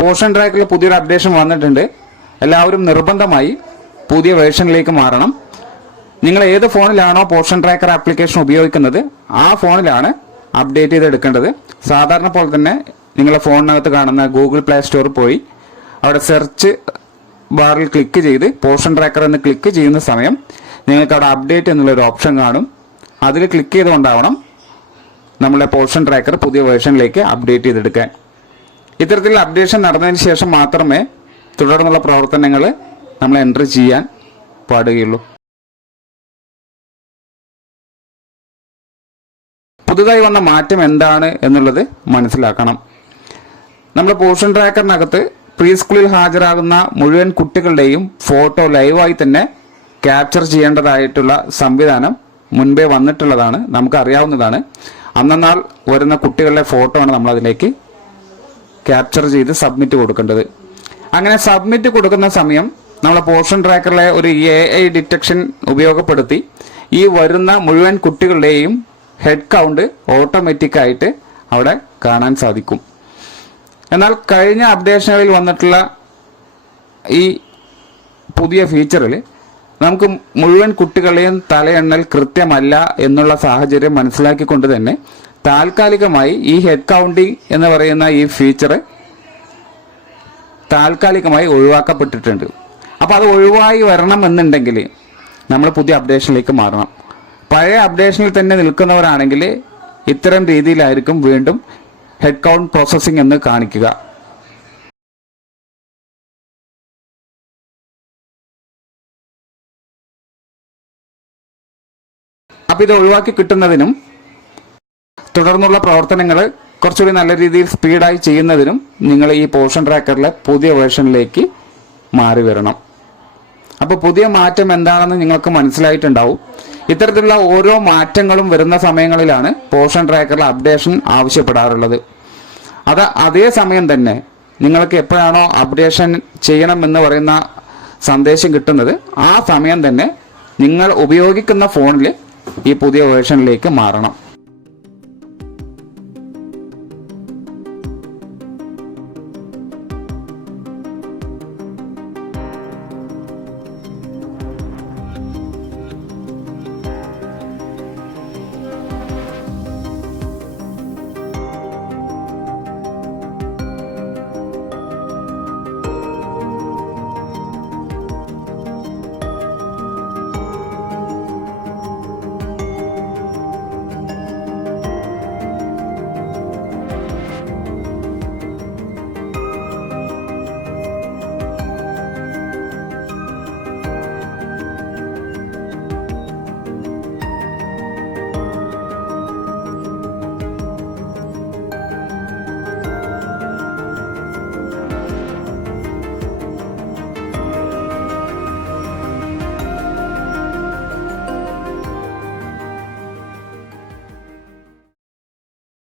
Portion ട്രാക്കറിൽ പുതിയൊരു updation വന്നിട്ടുണ്ട്. എല്ലാവരും നിർബന്ധമായി പുതിയ വേർഷനിലേക്ക് മാറണം. നിങ്ങൾ ഏത് ഫോണിലാണോ പോർഷൻ ട്രാക്കർ ആപ്ലിക്കേഷൻ ഉപയോഗിക്കുന്നത് ആ ഫോണിലാണ് അപ്ഡേറ്റ് ചെയ്തെടുക്കേണ്ടത്. സാധാരണ പോലെ തന്നെ നിങ്ങളുടെ ഫോണിനകത്ത് കാണുന്ന ഗൂഗിൾ പ്ലേ സ്റ്റോറിൽ പോയി അവിടെ സെർച്ച് ബാറിൽ ക്ലിക്ക് ചെയ്ത് പോർഷൻ ട്രാക്കർ എന്ന് ക്ലിക്ക് ചെയ്യുന്ന സമയം നിങ്ങൾക്ക് അവിടെ അപ്ഡേറ്റ് എന്നുള്ളൊരു ഓപ്ഷൻ കാണും. അതിൽ ക്ലിക്ക് ചെയ്തുകൊണ്ടാവണം നമ്മളെ പോർഷൻ ട്രാക്കർ പുതിയ വേർഷനിലേക്ക് അപ്ഡേറ്റ് ചെയ്തെടുക്കാൻ. ഇത്തരത്തിൽ അപ്ഡേഷൻ നടന്നതിന് ശേഷം മാത്രമേ തുടർന്നുള്ള പ്രവർത്തനങ്ങൾ നമ്മൾ എൻട്രി ചെയ്യാൻ പാടുകയുള്ളൂ. പുതുതായി വന്ന മാറ്റം എന്താണ് എന്നുള്ളത് മനസ്സിലാക്കണം. നമ്മൾ പോർഷൻ ട്രാക്കറിനകത്ത് പ്രീ സ്കൂളിൽ ഹാജരാകുന്ന മുഴുവൻ കുട്ടികളുടെയും ഫോട്ടോ ലൈവായി തന്നെ ക്യാപ്ചർ ചെയ്യേണ്ടതായിട്ടുള്ള സംവിധാനം മുൻപേ വന്നിട്ടുള്ളതാണ്, നമുക്കറിയാവുന്നതാണ്. അന്നാൾ വരുന്ന കുട്ടികളുടെ ഫോട്ടോ ആണ് നമ്മൾ അതിലേക്ക് ക്യാപ്ചർ ചെയ്ത് സബ്മിറ്റ് കൊടുക്കേണ്ടത്. അങ്ങനെ സബ്മിറ്റ് കൊടുക്കുന്ന സമയം നമ്മളെ പോർഷൻ ട്രാക്കറിലെ ഒരു AI ഡിറ്റക്ഷൻ ഉപയോഗപ്പെടുത്തി ഈ വരുന്ന മുഴുവൻ കുട്ടികളുടെയും ഹെഡ് കൗണ്ട് ഓട്ടോമാറ്റിക്കായിട്ട് അവിടെ കാണാൻ സാധിക്കും. എന്നാൽ കഴിഞ്ഞ അപ്ഡേഷനുകളിൽ വന്നിട്ടുള്ള ഈ പുതിയ ഫീച്ചറിൽ നമുക്ക് മുഴുവൻ കുട്ടികളെയും തലയെണ്ണൽ കൃത്യമല്ല എന്നുള്ള സാഹചര്യം മനസ്സിലാക്കിക്കൊണ്ട് തന്നെ താൽക്കാലികമായി ഈ ഹെഡ് കൗണ്ടിങ് എന്ന് പറയുന്ന ഈ ഫീച്ചർ താൽക്കാലികമായി ഒഴിവാക്കപ്പെട്ടിട്ടുണ്ട്. അപ്പോൾ അത് ഒഴിവായി വരണം എന്നുണ്ടെങ്കിൽ നമ്മൾ പുതിയ അപ്ഡേഷനിലേക്ക് മാറണം. പഴയ അപ്ഡേഷനിൽ തന്നെ നിൽക്കുന്നവരാണെങ്കിൽ ഇത്തരം രീതിയിലായിരിക്കും വീണ്ടും ഹെഡ് കൗണ്ട് പ്രോസസ്സിംഗ് എന്ന് കാണിക്കുക. അപ്പോൾ ഇത് ഒഴിവാക്കി കിട്ടുന്നതിനും തുടർന്നുള്ള പ്രവർത്തനങ്ങൾ കുറച്ചുകൂടി നല്ല രീതിയിൽ സ്പീഡായി ചെയ്യുന്നതിനും നിങ്ങൾ ഈ പോർഷൻ ട്രാക്കറിലെ പുതിയ വേർഷനിലേക്ക് മാറി വരണം. അപ്പോൾ പുതിയ മാറ്റം എന്താണെന്ന് നിങ്ങൾക്ക് മനസ്സിലായിട്ടുണ്ടാവും. ഇത്തരത്തിലുള്ള ഓരോ മാറ്റങ്ങളും വരുന്ന സമയങ്ങളിലാണ് പോർഷൻ ട്രാക്കറിൽ അപ്ഡേഷൻ ആവശ്യപ്പെടാറുള്ളത്. അതേ സമയം തന്നെ നിങ്ങൾക്ക് എപ്പോഴാണോ അപ്ഡേഷൻ ചെയ്യണം എന്ന് പറയുന്ന സന്ദേശം കിട്ടുന്നത് ആ സമയം തന്നെ നിങ്ങൾ ഉപയോഗിക്കുന്ന ഫോണിൽ ഈ പുതിയ വേർഷനിലേക്ക് മാറണം.